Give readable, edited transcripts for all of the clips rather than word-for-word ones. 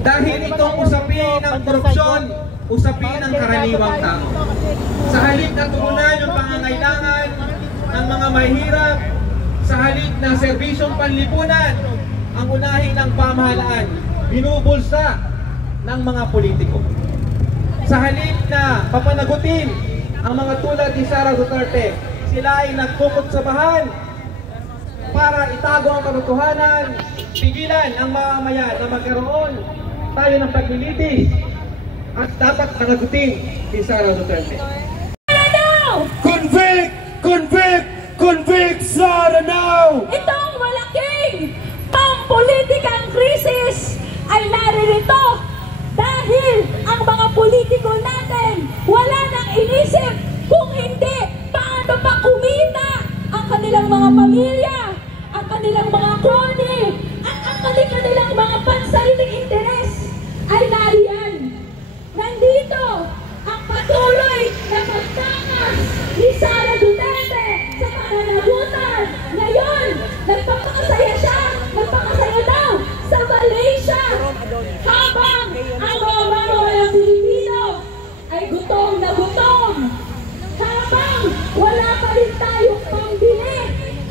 Dahil itong usapin ng korupsyon, usapin ng karaniwang tao. Sa halip na tugunan yung pangangailangan ng mga mahihirap, sa halip na serbisyong panlipunan ang unahin ng pamahalaan, binubulsa ng mga politiko. Sa halip na papanagutin ang mga tulad ni Sara Duterte, sila ay nagkukutsabahan para itago ang katotohanan, pigilan ang mamamayan na magkaroon tayo ng paglilitis at dapat panagutin ni Sara Duterte. Convict! Convict! Convict Sara now! Itong malaking pampolitikang krisis ay naririto dahil ang mga politiko natin wala nang inisip kung hindi paano pa kumita ang kanilang mga pamilya, ang kanilang mga crony, at ang kanilang mga pansariling interes ay nariyan. Nandito ang patuloy na pagtakas ni Sara Duterte sa pananagutan. Ngayon, nagpapakasaya siya, nagpapakasaya daw sa Malaysia. Habang ang mga mamamayang Pilipino ay gutom na gutom. Habang wala pa rin tayong pambili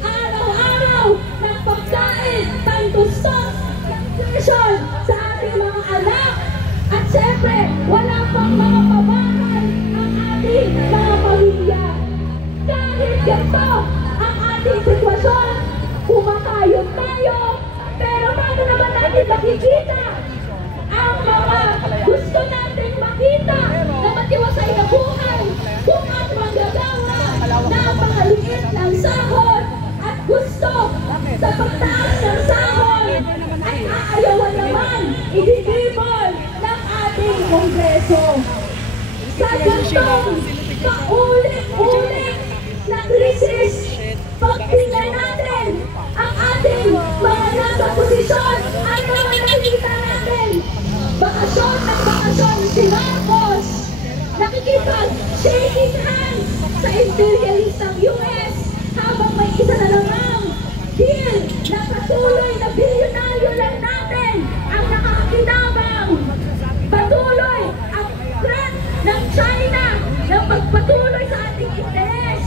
araw-araw ng pagkain, pang-tustos, nutrition sa ating mga anak. At syempre, wala pang mga pabahay ang ating mga pamilya. Kahit ganito ang ating sitwasyon, kumakayod tayo, pero paano naman natin makikita ang mga gusto natin makita na matiwasay na buhay kung ang manggagawa na pangaliit ng sahod at gusto sa pagtaas ng sahod ay aayawan naman idinibol ng ating Kongreso. Sa gantong paulit-ulit na krisis, pag tingnan natin ang ating mga nasa posisyon at mga nakikita natin bakasyon ng bakasyon si Marcos, nakikipag-shaking hands sa imperialistang US habang may isa na namang deal na patuloy na bilyonaryo lang natin ang nakakakinabang. Patuloy ang threat ng China na magpatuloy sa ating interes.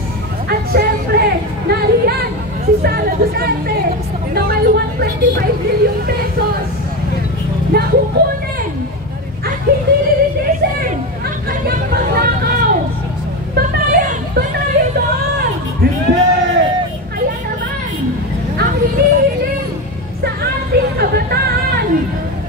At syempre, nariyan si Sara Duterte na may 125 billion pesos na kukunin at hindi lilitisin ang kanyang pagnakaw. Patayan! Patayan doon! Hindi! Kaya naman, ang hinihiling sa ating kabataan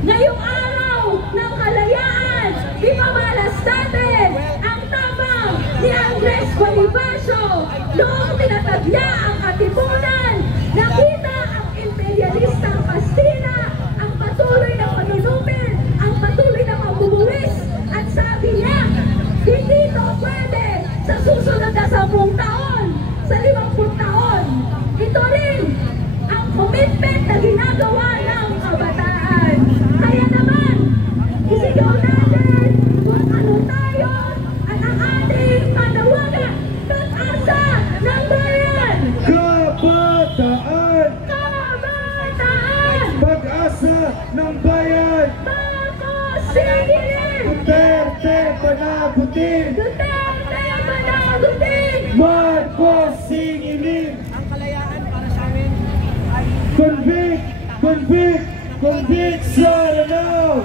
ngayong araw ng kalayaan, ipamalas natin ang tabang ni Andres Bonifacio noong tinatag niya ang katipunan. Nakita ang imperialistang Kastila, ang patuloy na panunupil, ang patuloy na pagbubuwis, at sabi niya, hindi ito pwede sa susunod na 10 taon, sa 50 taon. Ito rin ang commitment na ginagawa ng kabataan. Kaya naman, isigaw natin kung ano tayo at ang ating panawagan, pag-asa ng bayan! Kabataan! Kabataan! Pag-asa ng bayan! Marcos Singilin! Duterte panagutin! Duterte panagutin! Marcos Singilin! Ang kalayaan para sa amin ay Convict! Convict! Convict Sara now!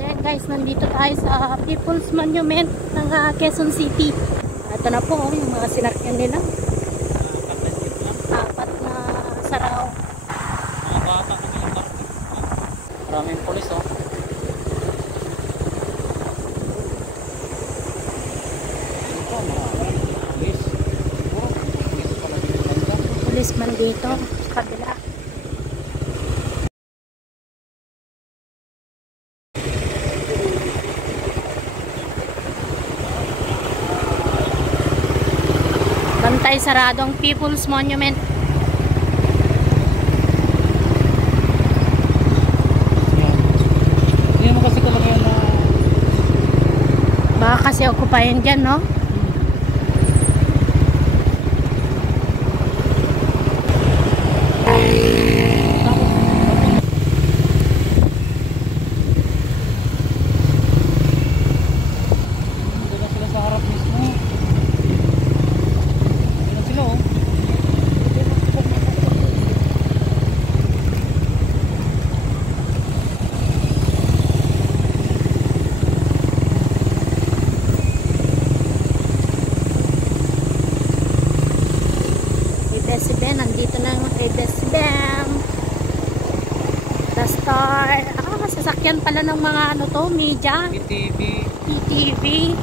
Ayan guys, nandito tayo sa People's Monument ng Quezon City. Ito na po yung mga sinakyan nila. 4 na saraw. mga bata kami ng party. Maraming polis oh. Policeman dito sa kabila. Bantay saradong People's Monument. Hindi mo kasi talaga yan na Baka kasi okupayan dyan, no? The Star. Sasakyan pala ng mga ano to, media. PTV.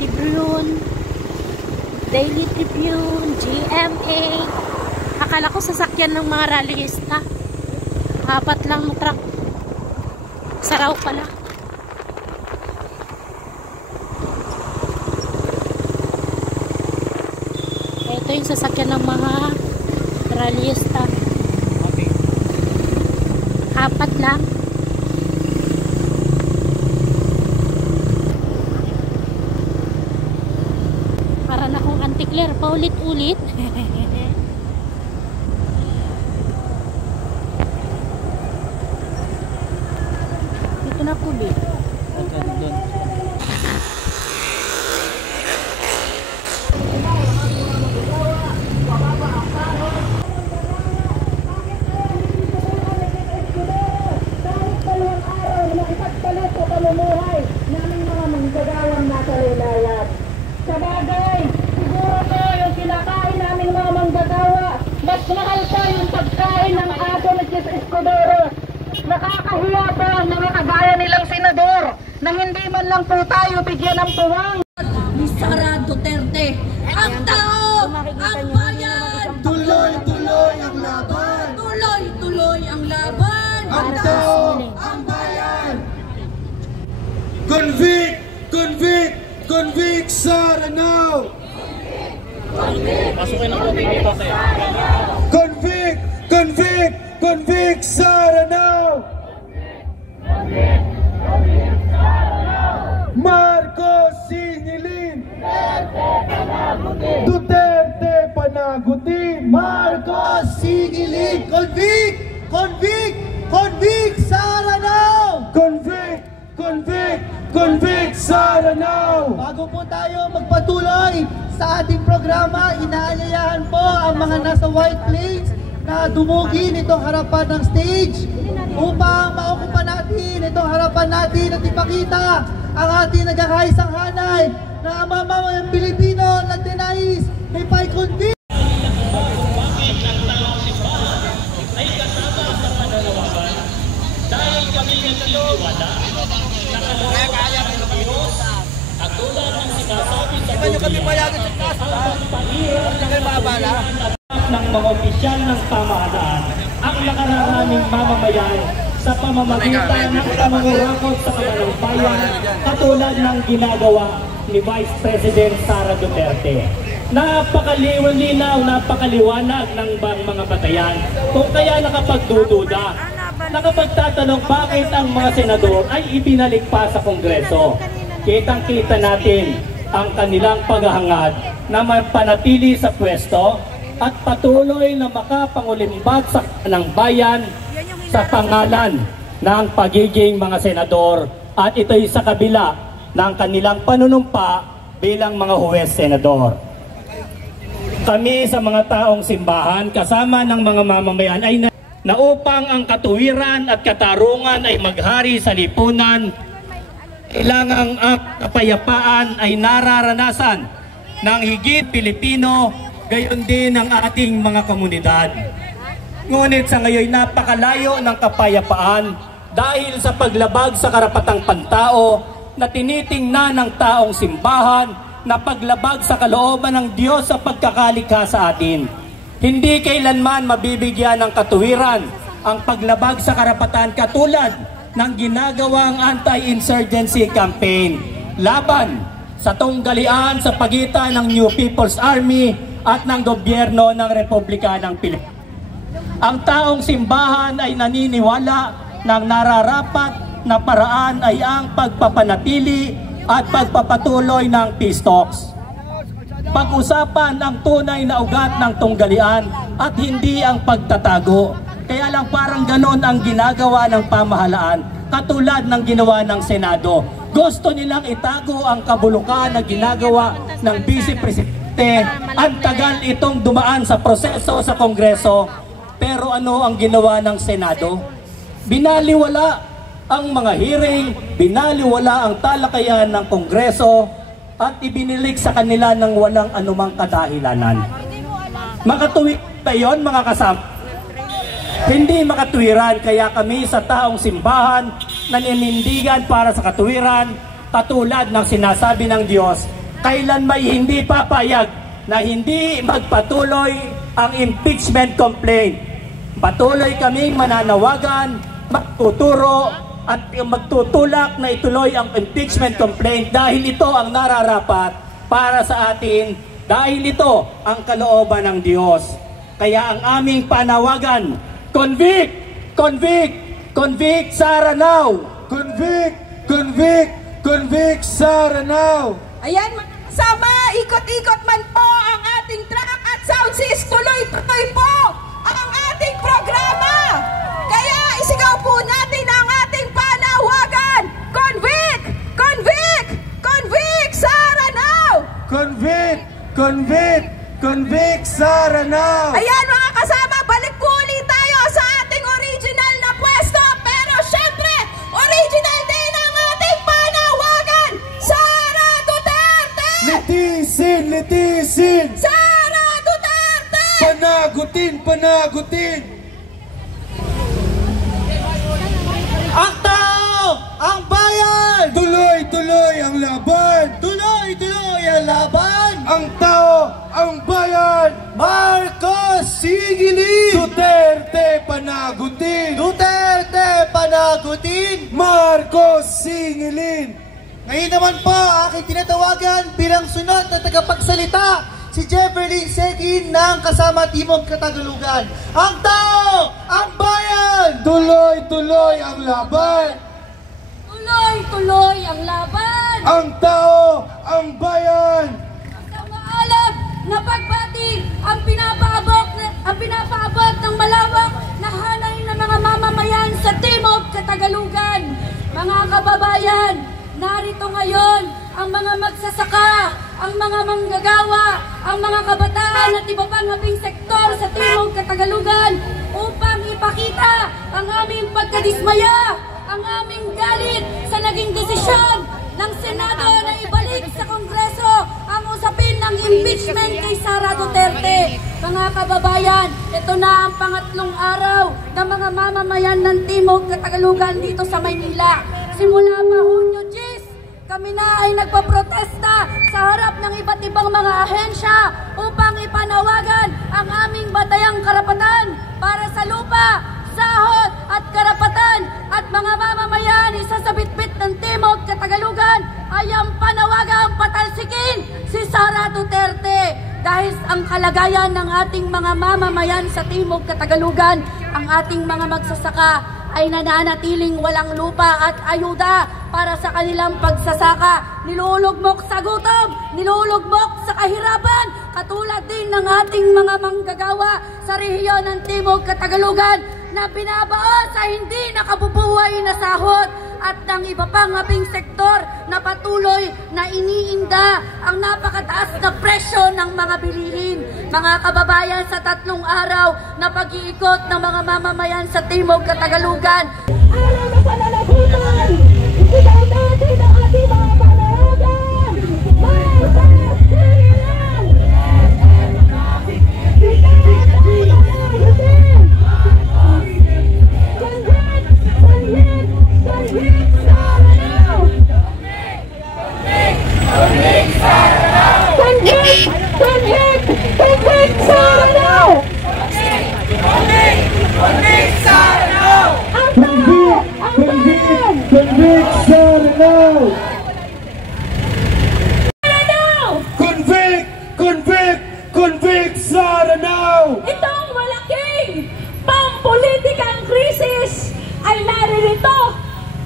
Tribune. Daily Tribune. GMA. Akala ko sasakyan ng mga rallyista. 4 lang truck. Saraw pala. Ito yung sasakyan ng mga rallyista. 4 lang. Para na kung antikler, paulit-ulit. Dito na po, B. Sabagay, siguro to yung kinakain namin mga manggagawa. Mas mahal pa yung pagkain ng aso ni Chief Escudero. Nakakahiya pa ang mga kagaya nilang senador na hindi man lang po tayo bigyan ng puwang. Ni Sara Duterte, ang tao, ang bayan, Tuloy-tuloy ang laban. tuloy-tuloy ang laban. Ang tao, ang bayan. Convict! Convict! Convict Sara now! Pasukin ang tubig dito sa'yo. Convict! Convict! Convict Sara now! Marcos singilin! Duterte panagutin! Marcos singilin! Convict! Convict! Convict Sara now! Convict! Convict! Convict Sara now! Bago po tayo magpatuloy sa ating programa, inaanyayahan po ang mga nasa White Plains na dumugi nitong harapan ng stage upang maukupan natin itong harapan natin at ipakita ang ating nagkakaisang hanay na mamamayang Pilipino na tinais ipay-convict. Dahil kami nagtitiwala na kalagayan ng Diyos at tulad ng sinasabi sa Biblia, ang pagpahirap ng mga opisyal ng pamahalaan ang nakararaming mamamayan sa pamamagitan ng pamangungakot sa kamanang katulad ng ginagawa ni Vice President Sara Duterte. Napakaliwanag, napakaliwanag ng mga batayan kung kaya nakapagdududa, nakapagtatanong bakit ang mga senador ay ibinalik pa sa Kongreso. Kitang-kita natin ang kanilang paghahangad na mapanatili sa pwesto at patuloy na makapangulimbat sa ng bayan sa pangalan ng pagiging mga senador, at ito'y sa kabila ng kanilang panunumpa bilang mga huwes senador. Kami sa mga taong simbahan kasama ng mga mamamayan ay na upang ang katuwiran at katarungan ay maghari sa lipunan, kailangang ang kapayapaan ay nararanasan ng higit Pilipino, gayon din ang ating mga komunidad. Ngunit sa ngayon napakalayo ng kapayapaan dahil sa paglabag sa karapatang pantao na tinitingnan ng taong simbahan na paglabag sa kalooban ng Diyos sa pagkakalikha sa atin. Hindi kailanman mabibigyan ng katuwiran ang paglabag sa karapatan katulad ng ginagawang anti-insurgency campaign laban sa tunggalian sa pagitan ng New People's Army at ng gobyerno ng Republika ng Pilipinas. Ang taong simbahan ay naniniwala ng nararapat na paraan ay ang pagpapanatili at pagpapatuloy ng peace talks. Pag-usapan ang tunay na ugat ng tunggalian at hindi ang pagtatago. Kaya lang parang ganon ang ginagawa ng pamahalaan, katulad ng ginawa ng Senado. Gusto nilang itago ang kabulukan na ginagawa ng Vice Presidente. Ang tagal itong dumaan sa proseso sa Kongreso. Pero ano ang ginawa ng Senado? Binaliwala ang mga hearing, binaliwala ang talakayan ng Kongreso at ibinilik sa kanila ng walang anumang kadahilanan. Makatuwid ba yun, mga kasama? hindi makatwiran, kaya kami sa taong simbahan naninindigan para sa katuwiran, katulad ng sinasabi ng Diyos, kailan may hindi papayag na hindi magpatuloy ang impeachment complaint. Patuloy kaming mananawagan, magtuturo at magtutulak na ituloy ang impeachment complaint dahil ito ang nararapat para sa atin, dahil ito ang kalooban ng Diyos. Kaya ang aming panawagan, convict! Convict! Convict Sara now! Convict! Convict! Convict Sara now! Ayan, sama, ikot-ikot man po ang ating track at sound system. Tuloy-tuloy po ang ating programa. Kaya isigaw po natin ang ating panawagan. Convict! Convict! Convict Sara now! Convict! Convict! Convict Sara now! Ayan mga kasama, balik po ulit tayo sa ating original na pwesto. Pero syempre, original din ang ating panawagan. Sara Duterte! Litisin! Litisin! Sara Duterte! Panagutin! Panagutin! Ang tao! Ang bayan! Tuloy-tuloy ang laban! Tuloy-tuloy ang laban! Ang tao! Ang bayan! Marcos Singilin! Duterte panagutin! Duterte panagutin! Marcos Singilin! Ngayon naman po, aking tinatawagan bilang sunod na tagapagsalita si Jefferlyn Segin ng kasama Timog Katagalugan. Ang tao! Ang bayan! Tuloy-tuloy ang laban! Tuloy-tuloy ang laban! Ang tao! Ang bayan! Ang maalam na pagbati ang pinapaabot ng malawak na hanay ng mga mamamayan sa Timog Katagalugan. Mga kababayan, narito ngayon ang mga magsasaka, ang mga manggagawa, ang mga kabataan at iba pang haping sektor sa Timog Katagalugan upang ipakita ang aming pagkadismaya, ang aming galit sa naging desisyon ng Senado na ibalik sa Kongreso ang usapin ng impeachment kay Sara Duterte. Mga kababayan, ito na ang pangatlong araw ng mga mamamayan ng Timog Katagalugan dito sa Maynila. Simula pa Hunyo 10, kami na ay nagpaprotesta sa harap ng iba't ibang mga ahensya upang ipanawagan ang aming batayang karapatan para sa lupa, sahod at karapatan at mga mamamayan isa sa bitbit ng Timog Katagalugan ay ang panawagang patalsikin si Sara Duterte dahil ang kalagayan ng ating mga mamamayan sa Timog Katagalugan, ang ating mga magsasaka ay nananatiling walang lupa at ayuda para sa kanilang pagsasaka. Nilulugmok sa gutom, nilulugmok sa kahirapan, katulad din ng ating mga manggagawa sa rehiyon ng Timog Katagalugan na binabao sa hindi nakabubuhay na sahod at ng iba pang haping sektor na patuloy na iniinda ang napakataas na presyo ng mga bilihin. Mga kababayan, sa 3 araw na pag-iikot ng mga mamamayan sa Timog Katagalugan, araw na pananagutan, isigaw natin ang ating mga panawagan. Convict Sara now! Itong malaking pampolitikang krisis ay naririto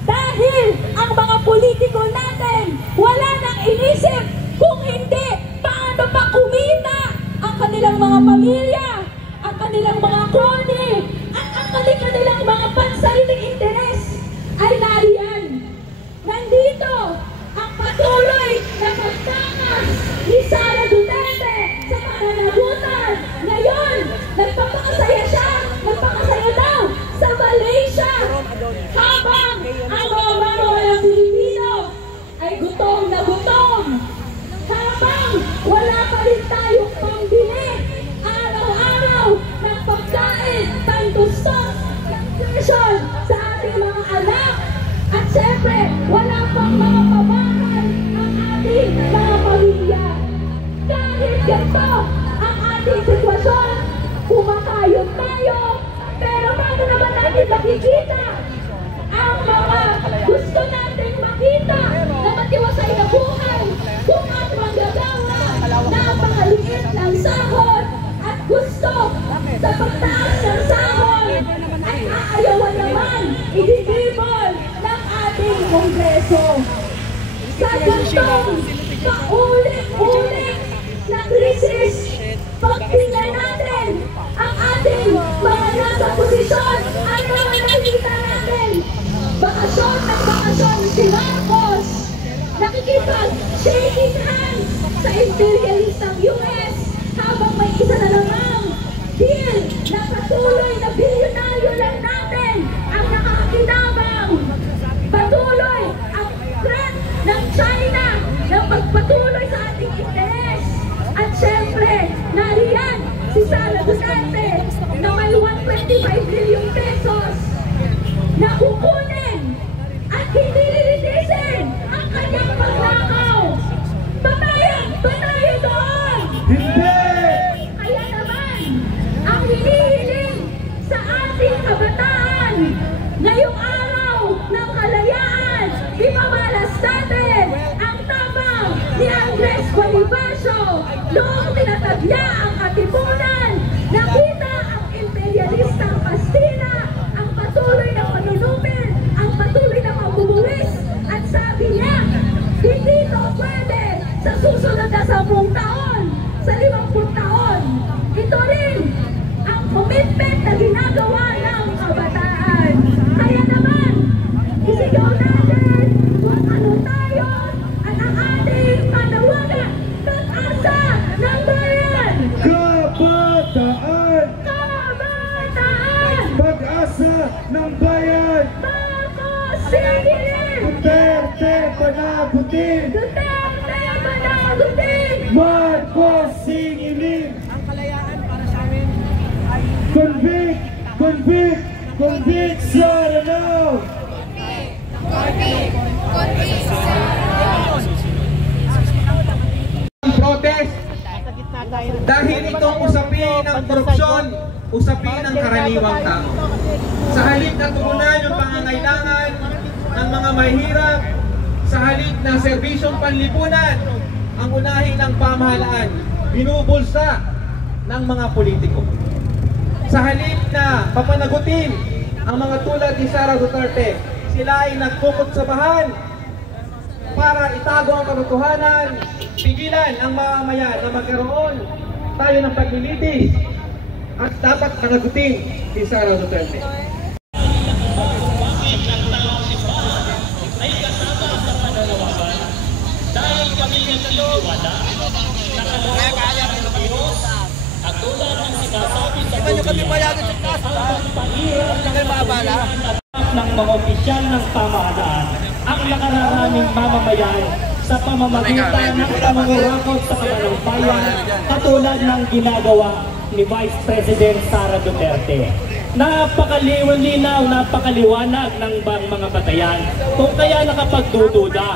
dahil ang mga politiko natin wala nang inisip kung hindi paano pa kumita ang kanilang mga pamilya, ang kanilang mga kroni, at ang kanilang mga pansariling interes ay nariyan. Nandito ang patuloy na pagtakas ni Sara Duterte sa pananagutan. Ngayon, nagpapakasaya siya, nagpapakasaya daw sa Malaysia. Habang ang mga mamamayan Pilipino ay gutom na gutom. Habang wala pa rin tayong pambili araw-araw ng pagkain, pang gusto ganito ang ating sitwasyon. Kumakayod tayo, pero paano naman natin makikita ang mga gusto natin makita na matiwasay na buhay kung ang manggagawa na pangaliit ng sahod at gusto sa pagtaas ng sahod ay aayawan naman idinibol ng ating Kongreso. Sa gantong paulit-ulit na krisis, pag tingnan natin ang ating mga nasa posisyon at mga nakikita natin, bakasyon ng bakasyon si Marcos, nakikipag-shaking hands sa imperialistang US habang may isa na namang deal na patuloy na bilyonaryo lang natin ang nakakakinabang. Patuloy ang threat ng China na pagpatuloy sa ating interes. At syempre, nariyan si Sara Duterte na may 125 billion pesos na kukunin at hindi lilitisin ang kanyang pagnakaw. Patayo doon! Hindi! Kaya naman, ang hinihiling sa ating kabataan ngayong araw ng kalayaan, ipamalas natin ang tapang ni Andres Bonifacio noong tinatagya ang katipunan. Nakita ang imperialistang Kastila, ang patuloy na panunupil, ang patuloy na pagbubuwis, at sabi niya, hindi ito pwede sa susunod na 10 taon, sa 50 taon. Ito rin ang commitment na ginagawa ng kabataan. Kaya naman, isigaw natin kung ano tayo at ang ating panawagan, pag-asa ng bayan! Kabataan! Kabataan! Pag-asa ng bayan! Marcos Singilin! Duterte panagutin! Duterte panagutin! Marcos Singilin! Ang kalayaan para sa amin ay convict! Convict! Convict Sara now! Protest dahil itong usapin ng korupsyon, usapin ng karaniwang tao. Sa halip na tugunan yung pangangailangan ng mga mahihirap, sa halip na serbisyong panlipunan ang unahin ng pamahalaan, binubulsa ng mga politiko. Sa halip na papanagutin ang mga tulad ni Sara Duterte, sila ay nagkukutsabahan para itago ang katotohanan, pigilan ang mamamayan na magkaroon tayo ng paglilitis at dapat panagutin si Sara Duterte. Dahil kami nagtitiwala na kalooban ng Diyos at tulad ng sinasabi sa Biblia, ang pahirap ng mga opisyal ng pamahalaan ang nakararaming mamamayan sa pamamagitan ng pamangungakot sa kanilang bayan katulad ng ginagawa ni Vice President Sara Duterte. Napakaliwanag, napakaliwanag ng mga batayan kung kaya nakapagdududa,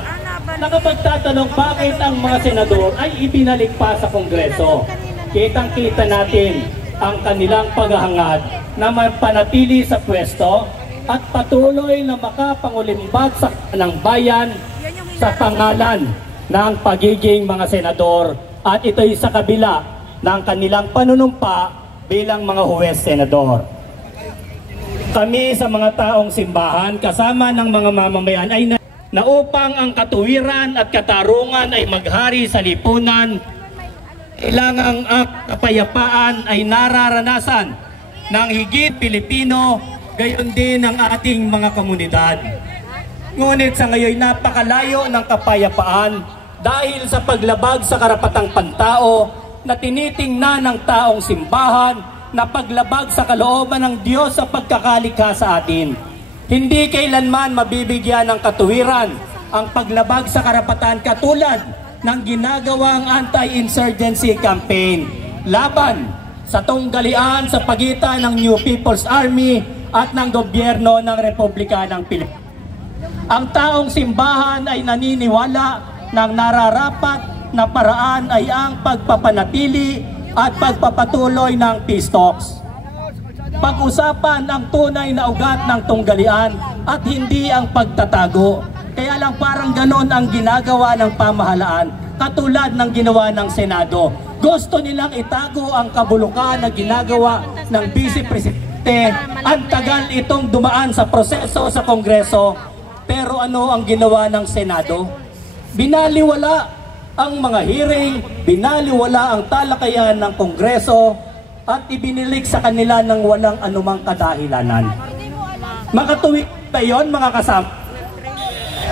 nakapagtatanong bakit ang mga senador ay ibinalik pa sa Kongreso. Kitang-kita natin ang kanilang paghahangad na mapanatili sa pwesto at patuloy na makapangulimbat sa ng bayan sa pangalan ng pagiging mga senador, at ito'y sa kabila ng kanilang panunumpa bilang mga huwes senador. Kami sa mga taong simbahan kasama ng mga mamamayan ay na upang ang katuwiran at katarungan ay maghari sa lipunan, kailangang ang kapayapaan ay nararanasan ng higit Pilipino, gayon din ang ating mga komunidad. Ngunit sa ngayon napakalayo ng kapayapaan dahil sa paglabag sa karapatang pantao na tinitingnan ng taong simbahan na paglabag sa kalooban ng Diyos sa pagkakalikha sa atin. Hindi kailanman mabibigyan ng katuwiran ang paglabag sa karapatan katulad ng ginagawang anti-insurgency campaign laban sa tunggalian sa pagitan ng New People's Army at ng gobyerno ng Republika ng Pilipinas. Ang taong simbahan ay naniniwala ng nararapat na paraan ay ang pagpapanatili at pagpapatuloy ng peace talks. Pag-usapan ang tunay na ugat ng tunggalian at hindi ang pagtatago. Kaya lang parang ganon ang ginagawa ng pamahalaan, katulad ng ginawa ng Senado. Gusto nilang itago ang kabulukan na ginagawa ng Vice Presidente. Ang tagal itong dumaan sa proseso sa Kongreso. Pero ano ang ginawa ng Senado? Binaliwala ang mga hearing, binaliwala ang talakayan ng Kongreso, at ibinilik sa kanila ng walang anumang kadahilanan. Makatuwid ba yun, mga kasama?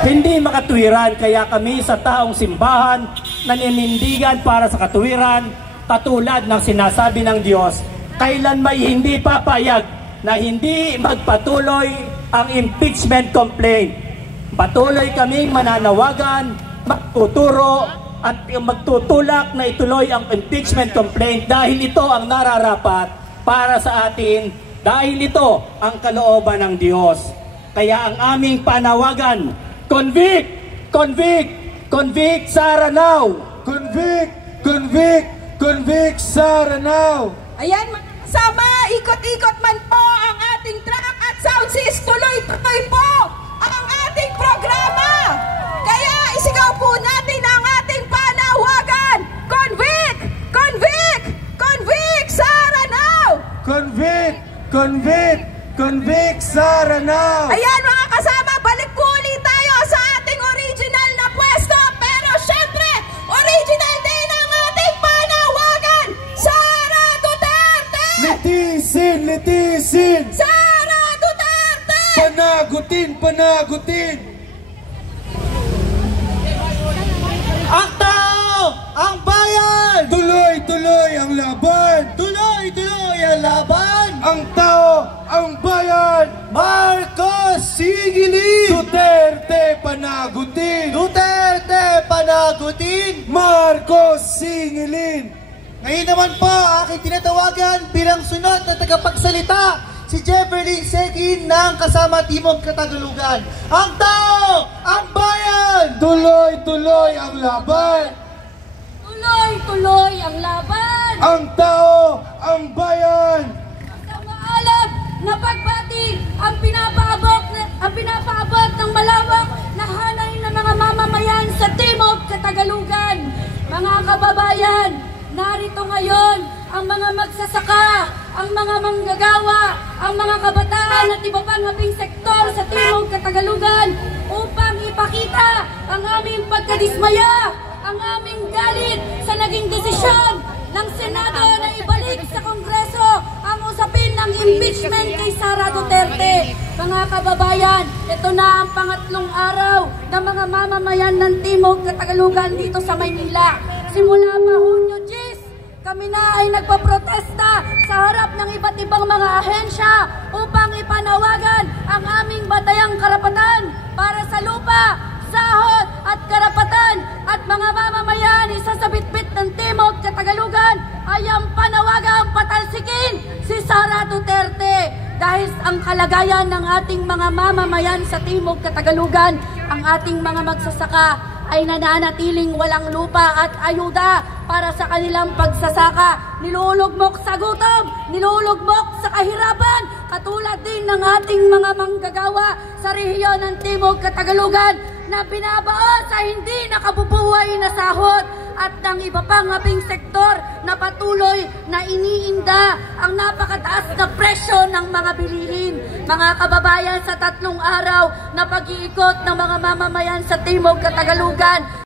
Hindi makatuwiran, kaya kami sa taong simbahan naninindigan para sa katuwiran, katulad ng sinasabi ng Diyos, kailan may hindi papayag na hindi magpatuloy ang impeachment complaint. Patuloy kaming mananawagan, magtuturo, at magtutulak na ituloy ang impeachment complaint dahil ito ang nararapat para sa atin, dahil ito ang kalooban ng Diyos. Kaya ang aming panawagan, convict! Convict! Convict Sara now! Convict! Convict! Convict Sara now! Ayan, sama, ikot-ikot man po ang ating track at sound system. Tuloy-tuloy po ang ating programa. Kaya isigaw po natin ang ating panawagan. Convict! Convict! Convict Sara now! Convict! Convict! Convict Sara now! Ayan mga kasama, balik po ulit tayo sa ating original na pwesto. Pero syempre, original din ang ating panawagan. Sara Duterte! Litisin! Litisin! Sara Duterte! Panagutin! Panagutin! Ang tao! Ang bayan! Tuloy-tuloy ang laban! Tuloy-tuloy ang laban! Ang tao! Ang bayan! Marcos Singilin! Duterte panagutin! Duterte panagutin! Marcos Singilin! Ngayon naman po, aking tinatawagan bilang sunod na tagapagsalita, si Jefferlyn Segin ng Kasama Timog Katagalugan. Ang tao! Ang bayan! Tuloy-tuloy ang laban! Tuloy-tuloy ang laban! Ang tao! Ang bayan! Ang maalam na pagbati ang pinapaabot ng malawak na hanay ng mga mamamayan sa Timog Katagalugan. Mga kababayan, narito ngayon ang mga magsasaka, ang mga manggagawa, ang mga kabataan at iba pang haping sektor sa Timog Katagalugan upang ipakita ang aming pagkadismaya, ang aming galit sa naging desisyon ng Senado na ibalik sa Kongreso ang usapin ng impeachment kay Sara Duterte. Mga kababayan, ito na ang pangatlong araw ng mga mamamayan ng Timog Katagalugan dito sa Maynila. Simula pa Hunyo 10, kami na ay nagpaprotesta sa harap ng iba't ibang mga ahensya upang ipanawagan ang aming batayang karapatan para sa lupa, sahod at karapatan at mga mamamayan isa sa bitbit ng Timog Katagalugan ay ang panawagang patalsikin si Sara Duterte dahil ang kalagayan ng ating mga mamamayan sa Timog Katagalugan, ang ating mga magsasaka ay nananatiling walang lupa at ayuda para sa kanilang pagsasaka. Nilulugmok sa gutom, nilulugmok sa kahirapan, katulad din ng ating mga manggagawa sa rehiyon ng Timog Katagalugan na binabaon sa hindi nakabubuhay na sahod at ng iba pang haping sektor na patuloy na iniinda ang napakataas na presyo ng mga bilihin. Mga kababayan, sa 3 araw na pag-iikot ng mga mamamayan sa Timog Katagalugan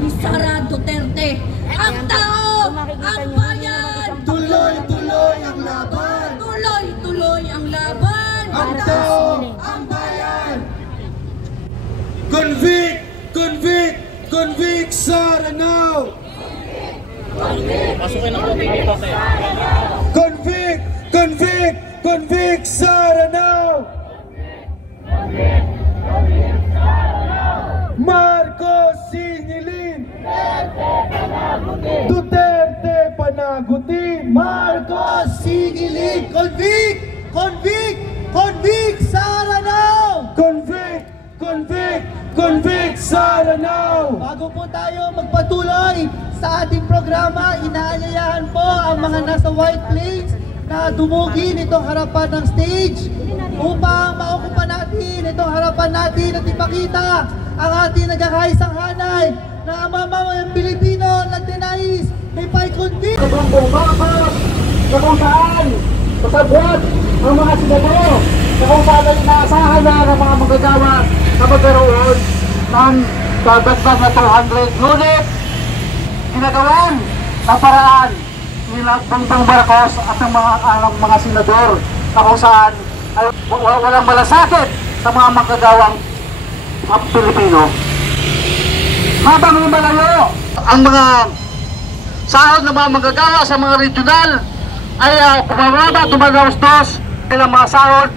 ni Sara Duterte, ang tao, ang bayan, Tuloy-tuloy ang laban! tuloy-tuloy ang laban. Ang tao! Ang bayan! Convict! Convict! Convict Sara now! Convict! Convict! Convict Sara now! Marcos Singilin! Duterte panagutin! Marcos Singilin! Convict! Convict! Convict Sara now! Convict! Convict! Convict Sara now! now! Bago po tayo magpatuloy sa ating programa, inaanyayahan po ang mga nasa White Plains na dumugi nitong harapan ng stage upang maukupan natin itong harapan natin at ipakita ang ating nagkakaisang hanay na mamamayang Pilipino na tinais may pay-convict. Ang bumakas na kung saan kasabwat ang mga senador na kung saan ay inaasahan na ng mga magagawa na magkaroon ng dagdag na 200. Ngunit ginagawan na paraan nila Bongbong Marcos at ng mga senador na kung saan ay walang malasakit sa mga magagawang Pilipino. Habang lumalayo ang mga sahod ng mga magagawa sa mga regional ay bumababa, dumadaos-dos ilang mga sahod